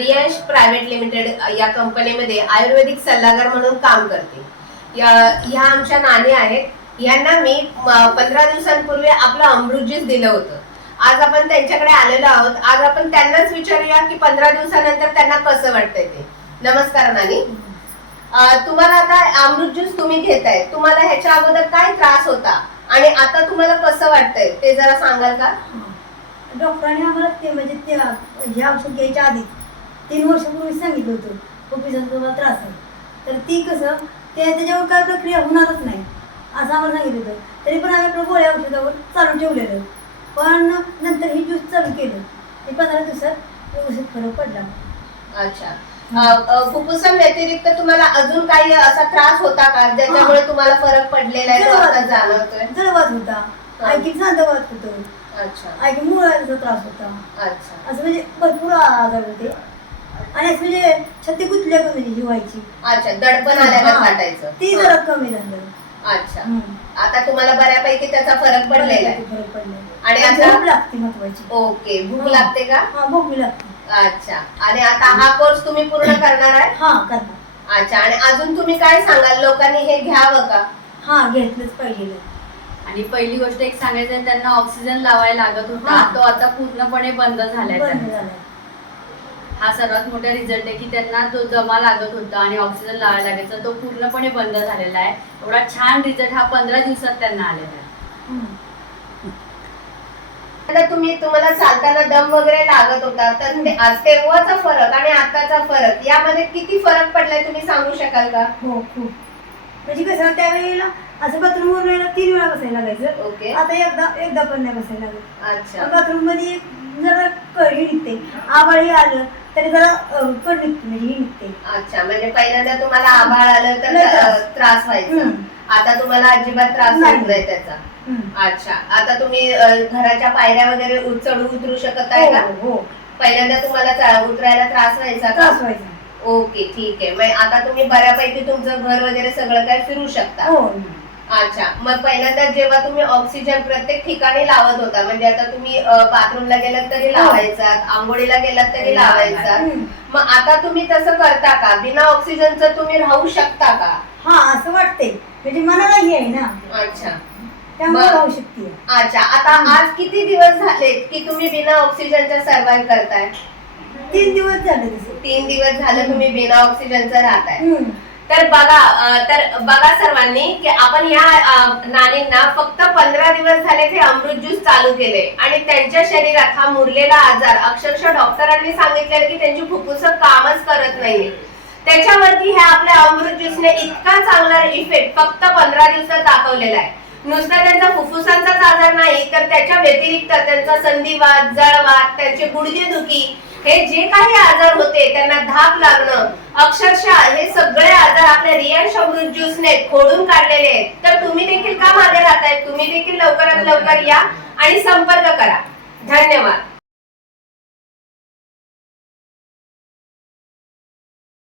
Riyansh private limited या कंपनीमध्ये आयुर्वेदिक सल्लागार म्हणून काम करते. या ह्या आमच्या नाणी आहेत. यांना मी पंधरा दिवसांपूर्वी आपलं अमृत ज्यूस दिलं होतं. आज आपण त्यांच्याकडे आलेलो आहोत. आज आपण त्यांनाच विचारूया की पंधरा दिवसानंतर त्यांना कसं वाटतंय ते. नमस्कार नानी. तुम्हाला आता अमृत ज्यूस तुम्ही घेताय. तुम्हाला ह्याच्या अगोदर काय त्रास होता? आणि आता तुम्हाला कसं वाटतंय? ते जरा सांगाल का? डॉक्टरांनी आम्हाला ते म्हणजे ते हे औषध घ्यायच्या आधी तीन वर्षापूर्वी सांगितलं होतं खोपीचा तुम्हाला त्रास आहे. तर ती कसं ते त्याच्यावर काय प्रक्रिया होणारच नाही असं आम्हाला सांगितलं होतं. तरी पण आम्ही आपलं गोळ्या औषधावर चालू ठेवलेलं. पण नंतर ही ज्यूस चालू केलं. ते पंधरा दिवसात व्यवस्थित फरक पडला. अच्छा. फुफ्फुसा व्यतिरिक्त तुम्हाला अजून काही असा त्रास होता का? ज्याच्यामुळे तुम्हाला फरक पडलेला आहे जळवात होता. ऐकी सांधवात होतं. अच्छा. ऐकी मुळाचा त्रास होता. अच्छा. असं म्हणजे भरपूर आजार होते. आणि म्हणजे छाती गुतल्या कमी ही व्हायची अच्छा दडपण आल्याला हा. वाटायचं. ती. जरा कमी झालं. अच्छा. आता तुम्हाला बऱ्यापैकी त्याचा फरक पडलेला आहे. फरक पडलेला आणि आता- झोप लागते महत्वाची. ओके भूक. लागते का? हा भूक लागते. अच्छा. आणि आता हा कोर्स तुम्ही पूर्ण करणार आहे? हा करता अच्छा आणि अजून तुम्ही काय सांगाल? लोकांनी हे घ्यावं का? हा घेतलंच पाहिजे. आणि पहिली गोष्ट एक सांगायचं त्यांना ऑक्सिजन लावायला लागत होता. तो आता पूर्णपणे बंद झालाय बंद त्यांचा. झालं हा सर्वात मोठा रिझल्ट आहे की त्यांना तो जमा लागत होता आणि ऑक्सिजन लावायला लागायचा. तो पूर्णपणे बंद झालेला आहे. एवढा छान रिझल्ट हा पंधरा दिवसात त्यांना आलेला आहे. आता तुम्ही तुम्हाला चालताना दम वगैरे लागत होता तर ते- आ- तेव्हाचा फरक आणि आताचा फरक यामध्ये किती फरक पडलाय तुम्ही सांगू शकाल का? हो खूप म्हणजे कसं त्यावेळेला असं बाथरूम वर यायला तीन वेळा बसायला लागायचं. ओके. आता एकदा एकदा पण नाही बसायला लागत. अच्छा. बाथरूममध्ये जरा कळी निघते. आबाळी आलं तरी जरा अं, कड निघते म्हणजे ही निघते. अच्छा म्हणजे पहिल्यांदा तुम्हाला आभाळ आलं तर अ, त्रास. व्हायचा. हम्म. आता तुम्हाला अजिबात त्रास नाही. होत नाही. त्याचा. हम्म. अच्छा आता तुम्ही अ, घराच्या पायऱ्या वगैरे उ- चढू उतरू शकत आहे का? हो हो. पहिल्यांदा तुम्हाला चा- उतरायला त्रास व्हायचा का? त्रास व्हायचा. ओके ठीक आहे. मग आता तुम्ही बऱ्यापैकी तुमचं घर वगैरे सगळं काय फिरू शकता? हो. अच्छा. मग पहिल्यांदा जेव्हा तुम्ही ऑक्सिजन प्रत्येक ठिकाणी लावत होता म्हणजे आता तुम्ही बाथरूमला गेलात तरी हो. लावायचा आंघोळीला गेलात तरी लावायचा. मग आता तुम्ही तसं करता का? बिना ऑक्सिजनचं तुम्ही राहू शकता का? हा असं वाटते म्हणजे मनाला हे आहे ना. अच्छा. अच्छा. आता आज किती दिवस झाले की तुम्ही बिना ऑक्सिजनच्या सर्व्हाइव्ह करताय? तीन दिवस झाले तीन दिवस झाले तुम्ही बिना ऑक्सिजनचं राहताय. तर बघा तर बघा सर्वांनी की आपण या नाणींना नानींना फक्त पंधरा दिवस झाले ते अमृत ज्यूस चालू केले. आणि त्यांच्या शरीरात हा मुरलेला आजार अक्षरशः डॉक्टरांनी सांगितलेलं की त्यांची फुफ्फुस कामच करत नाहीये. त्याच्यावरती ह्या आपल्या अमृत ज्यूसने इतका चांगला इफेक्ट फक्त पंधरा दिवसात दाखवलेला आहे. नुसता त्यांचा फुफ्फुसांचाच आजार नाही तर त्याच्या व्यतिरिक्त त्यांचा संधिवात जळवात त्यांचे गुडघेदुखी हे जे काही आजार होते त्यांना धाप लागणं अक्षरशः हे सगळे आजार आपल्या रियल अमृत ज्यूसने खोडून काढलेले आहेत. तर तुम्ही देखील का मागे राहताय? तुम्ही देखील लवकरात लवकर या आणि संपर्क करा. धन्यवाद.